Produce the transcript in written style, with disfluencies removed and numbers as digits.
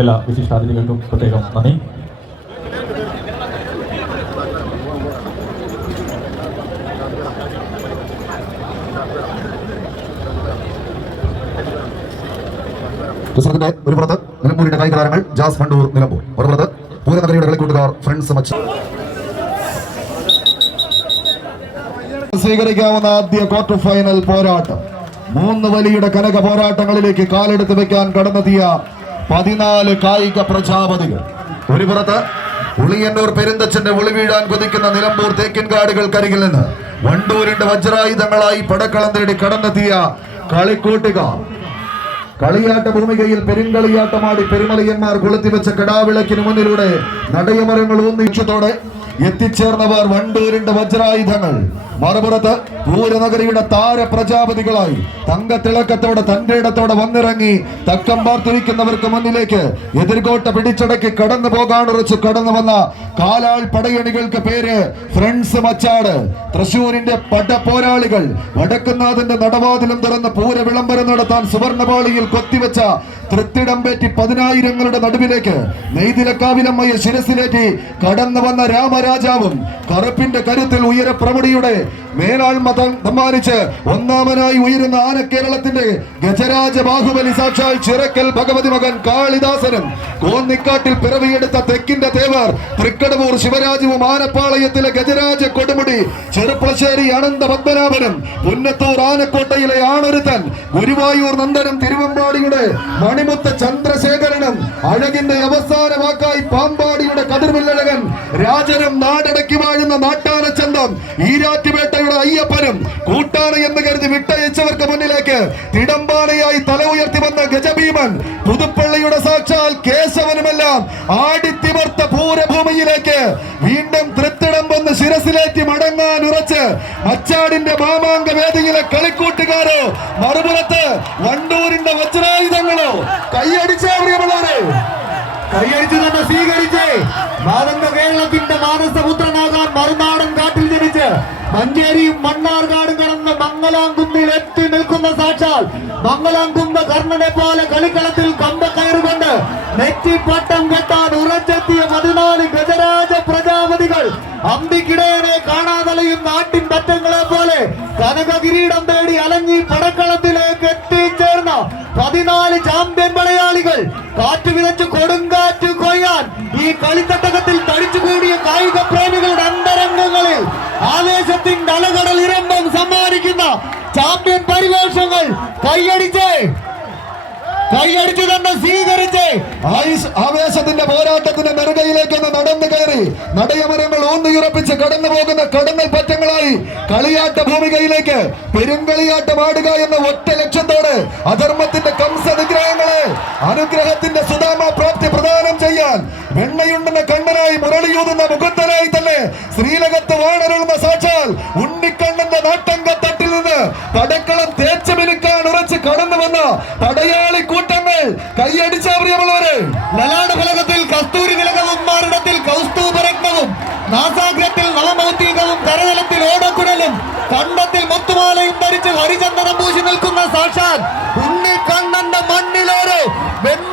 എല്ലാ വിശിഷ്ടാതിഥികൾക്കും പ്രത്യേകം നന്ദി. ഒരു പുറത്ത് നിലമ്പൂരിന്റെ കായിക താരങ്ങൾ ജാസ് ഫണ്ടൂർ നിലമ്പൂർ, മറുപുറത്ത് പൂരനഗരിയുടെ കളിക്കൂട്ടുകാർ ഫ്രണ്ട്സ് മച്ച്. സ്വീകരിക്കാവുന്ന ആദ്യ ക്വാർട്ടർ ഫൈനൽ പോരാട്ടം. 3 വലിയുടെ കനക പോരാട്ടങ്ങളിലേക്ക് കാലെടുത്ത് വെക്കാൻ കടന്നെത്തിയ 14 കായിക പ്രജാപതികൾ. ഒരു പുറത്ത് ഉളിയന്നൂർ പെരുന്തച്ഛന്റെ ഒളി വീഴാൻ കൊതിക്കുന്ന നിലമ്പൂർ തേക്കിൻകാടുകൾക്കരികിൽ നിന്ന് വണ്ടൂരിന്റെ വജ്രായുധങ്ങളായി പടക്കളം തേടി കടന്നെത്തിയ കളിക്കൂട്ടുകാർ. കളിയാട്ട ഭൂമികയിൽ പെരുങ്കളിയാട്ടമാടി പെരുമലയന്മാർ കൊളുത്തിവെച്ച കടാവിളക്കിന് മുന്നിലൂടെ നടയമരങ്ങൾ ഊന്നിച്ചതോടെ എത്തിച്ചേർന്നവർ വണ്ടൂരിന്റെ വജ്രായുധങ്ങൾ. മറുപുറത്ത് പൂരനഗരിയുടെ താര പ്രജാപതികളായി തങ്കത്തിളക്കത്തോടെ തന്റെ ഇടത്തോടെ വന്നിറങ്ങി തക്കം പാർത്തിരിക്കുന്നവർക്ക് മുന്നിലേക്ക് എതിർകോട്ട പിടിച്ചടക്കി കടന്നു പോകാനുറച്ച് കടന്നു വന്ന കാലാൾ പടയണികൾക്ക് പേര് ഫ്രണ്ട്സ് മച്ചാട്. തൃശൂരിന്റെ പടപോരാളികൾ വടക്കുന്നാഥന്റെ നടവാതിലും തുറന്ന് പൂര വിളംബരം നടത്താൻ സുവർണപാളിയിൽ കൊത്തിവെച്ച തൃത്തിടംപേറ്റി 10,000ങ്ങളുടെ നടുവിലേക്ക് നെയ്തിലക്കാവിലമ്മയെ ശിരസിലേറ്റി കടന്നു വന്ന രാമരാജാവും കറുപ്പിന്റെ കരുത്തിൽ ഉയര പ്രമുടിയുടെ മേലാൾമ സമ്മാനിച്ച് ഒന്നാമനായി ഉയരുന്ന ആനക്കേരളത്തിന്റെ ഗജരാജ ബാഹുബലി സാക്ഷാൽ ചിറക്കൽ ഭഗവതി മകൻ കാളിദാസനും കോന്നിക്കാട്ടിൽ പിറവിയെടുത്ത തെക്കിന്റെ തേവർ തൃക്കടവൂർ ശിവരാജുവും ആനപ്പാളയത്തിലെ ഗജരാജ കൊടുമുടി ചെറുപ്പളശ്ശേരി അനന്ത പത്മനാഭനും പുന്നത്തൂർ ആനക്കോട്ടയിലെ ആണൊരുത്തൻ ഗുരുവായൂർ നന്ദനും തിരുവമ്പാടിയുടെ മണിമുത്ത ചന്ദ്രശേഖരനും അഴകിന്റെ അവസാന വാക്കായി പാമ്പാടിയുടെ കതിർവില്ലഴകൻ രാജനും നാടടക്കി വാഴുന്ന നാട്ടാനച്ചന്തം ഈരാറ്റുപേട്ടയുടെ അയ്യപ്പനും കൂട്ടാന എന്ന് കരുതി വിട്ടയച്ചവർക്ക് മുന്നിലേക്ക് തിടമ്പാനയായി തല ഉയർത്തി വന്ന ഗജഭീമൻ പുതുപ്പള്ളിയുടെ സാക്ഷാൽ കേശവനുമെല്ലാം ആടിത്തിമർത്ത പൂരഭൂമിയിലേക്ക് വീണ്ടും തൃത്തിടം വന്ന് ശിരസിലേറ്റി മടങ്ങാൻ ഉറച്ച് മച്ചാടിന്റെ മാമാങ്ക വേദിയിലെ കളിക്കൂട്ടുകാരോ മറുപുറത്ത് വണ്ടൂരിന്റെ വജ്രായുധങ്ങളോ കൈയടിച്ചേ പ്രിയമുള്ളവരെ, കൈയടിച്ചു തന്നെ സ്വീകരിച്ച് മാതങ്ക കേരളത്തിന്റെ മാനസപുത്രനാകാൻ മറുനാടൻ കാട്ടിൽ ജനിച്ച് മഞ്ചേരിയും മണ്ണാർക്കാടും കടന്ന് മംഗലാംകുന്നിൽ എത്തി നിൽക്കുന്ന സാക്ഷാൽ മംഗലാംകുന്ന കർണനെ പോലെ കളിക്കളത്തിൽ കമ്പക്കയറുകൊണ്ട് നെറ്റിപ്പട്ടം കെട്ടാൻ ഉറച്ചെത്തിയ 14 ഗജരാജ പ്രജാപതികൾ അമ്പിക്കിടയനെ കാണാതലയും നാട്ടിൻ പറ്റങ്ങളെ പോലെ കനക കിരീടം തേടി അലഞ്ഞി പടക്കളത്തിലേക്ക് എത്തിച്ചേർന്ന 14 ചാമ്പ്യൻ മലയാളികൾ. കാറ്റ് വിതച്ച് കൊടുങ്കാറ്റ് കൊയ്യാൻ ഈ കളിത്തട്ടകത്തിൽ തടിച്ചുകൂടിയ കായിക പ്രേമികളുടെ അന്തരംഗങ്ങളിൽ ആവേശത്തിന്റെ അലകടൽ ഇരമ്പം സമ്മാനിക്കുന്ന ചാമ്പ്യൻ പരിവേഷങ്ങൾ കൈയടിച്ച് തന്നെ സ്വീകരിച്ച് ആവേശത്തിന്റെ പോരാട്ടത്തിന്റെ നെറുകയിലേക്കൊന്ന് നടന്നു കയറി നടയമരങ്ങൾ ഊന്നിയുറപ്പിച്ച് കടന്നു പോകുന്ന കടന്നൽ പറ്റങ്ങളായി കളിയാട്ട ഭൂമികയിലേക്ക് പെരുങ്കളിയാട്ടം ആടുക എന്ന ഒറ്റ ലക്ഷ്യത്തോടെ അധർമ്മത്തിന്റെ കംസ നിഗ്രഹങ്ങളെ അനുഗ്രഹത്തിന്റെ സുധാമ പ്രാപ്തി പ്രദാനം ചെയ്യാൻ വെണ്ണയുണ്ടെന്ന കണ്ണനായി മുരളിയൂതുന്ന മുകുന്ദനായി തന്നെ ശ്രീലകത്ത് വാണരുളുന്ന സാക്ഷാൽ ഉണ്ണിക്കണ്ണന്റെ നാട്ടങ്കത്തട്ടിൽ നിന്ന് പടക്കളം തേച്ചു മിനുക്കാൻ ഉറച്ച് കടന്നു വന്ന പടയാളി കൂട്ടങ്ങൾ കൈയടിച്ച പ്രിയമുള്ളവരെ. ലലാട ഫലകത്തിൽ കസ്തൂരി തിലകവും മാറിടത്തിൽ കൗസ്തുഭരത്നവും നാസാഗ്രത്തിൽ നവമൗക്തികവും കരതലത്തിൽ ഓടക്കുഴലും കണ്ടത്തിൽ മുത്തുമാലയും ധരിച്ച് ഹരിചന്ദനം പൂശി നിൽക്കുന്ന സാക്ഷാൽ ഉണ്ണിക്കണ്ണന്റെ മണ്ണിലേറെ വെണ്ണ